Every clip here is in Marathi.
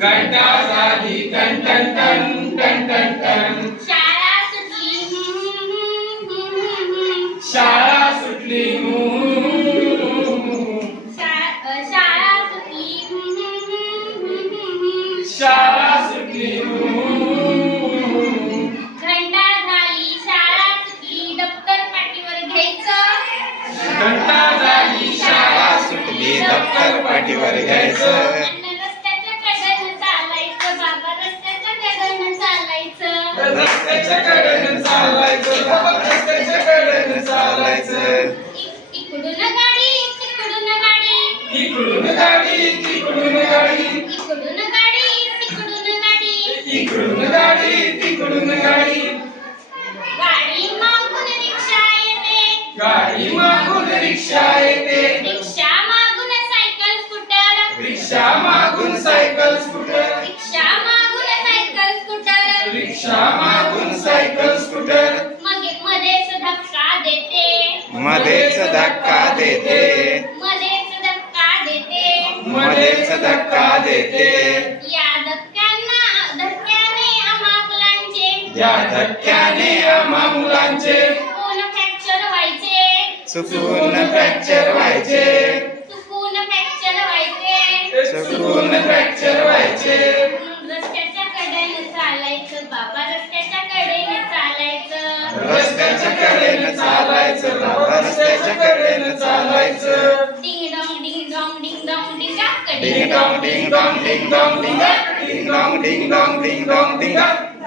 घंटा झाली टन टन टन टन टन टन. शाळा सुटली. शाळा सुटली. शाळा सुटली. शाळा सुटली. घंटा झाली शाळा सुटली. दप्तर पाठीवर घ्यायचं. घंटा झाली शाळा सुटली. दप्तर पाठीवर घ्यायचं अन्न रस्त्याच्या कडेनं चालायचं बाबा रस्त्याच्या कडेनं चालायचं रस्त्याच्या कडेनं चालायचं चालायचं. इकडून गाडी तिकडून गाडी. इकडून गाडी तिकडून गाडी. इकडून गाडी तिकडून गाडी. इकडून गाडी तिकडून गाडी. गाडी मागून रिक्षा येते. गाडी मागून रिक्षा येते. रिक्षा मागून सायकल स्कूटर. रिक्षा मागून सायकल स्कूटर. रिक्षा मागून सायकल स्कूटर. रिक्षा मागून सायकल स्कूटर मगे मध्येच धक्का देते मध्येच धक्का देते. मध्येच धक्का देते. धक्का देते. या धक्क्यांना धक्क्याने आम्हा मुलांचे. या धक्क्याने आम्हा मुलांचे. चुकून फ्रॅक्चर व्हायचे. चुकून फ्रॅक्चर व्हायचे. चुकून फ्रॅक्चर व्हायचे. चुकून फ्रॅक्चर व्हायचे म्हणून रस्त्याच्या कडेने चालायचं बाबा रस्त्याच्या कडेने चालायचं रस्त्याच्या कडेनं चालायचं बाबा रस्त्याच्या कडेनं चालायचं. Ding dong ding dong ding dong ding dong ding dong ding dong ding dong ding ding dong ding dong ding dong ding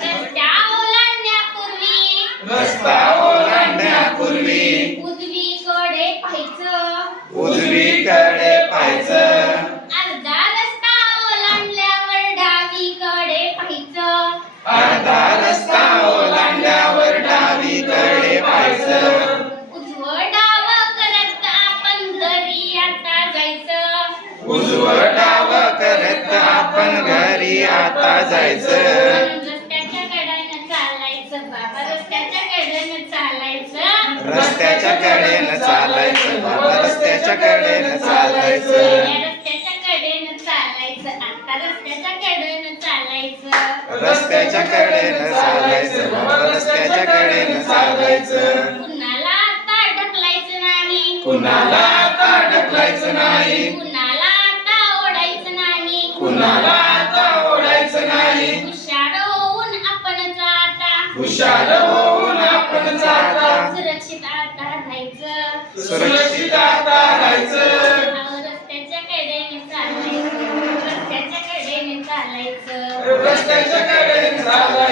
रस्त्या ओलांडण्यापूर्वी रस्ता ओलांडण्यापूर्वी उजवीकडे पाहायचं. उजवीकडे पाहायचं. जायचं उजवं डाव करत आपण घरी आता जायचं. रस्त्याच्या कडेनं चालायचं बाबा रस्त्याच्या कडेनं चालायचं. रस्त्याच्या कडेनं चालायचं या रस्त्याच्या कडेनं चालायचं आता रस्त्याच्या कडेनं चालायचं रस्त्याच्या कडेनं चालायचं बाबा रस्त्याच्या कडेनं चालायचं. कुणाला आता ढकलायचं नाही. कुणाला आता ढकलायचं नाही. हुशार होऊन आपण जाता. सुरक्षित आता राहायचं. सुरक्षित आता राहायचं. रस्त्याच्या कडेने चालायचं. रस्त्याच्या कडेने चालायचं. रस्त्याच्या कडेने चालायचं.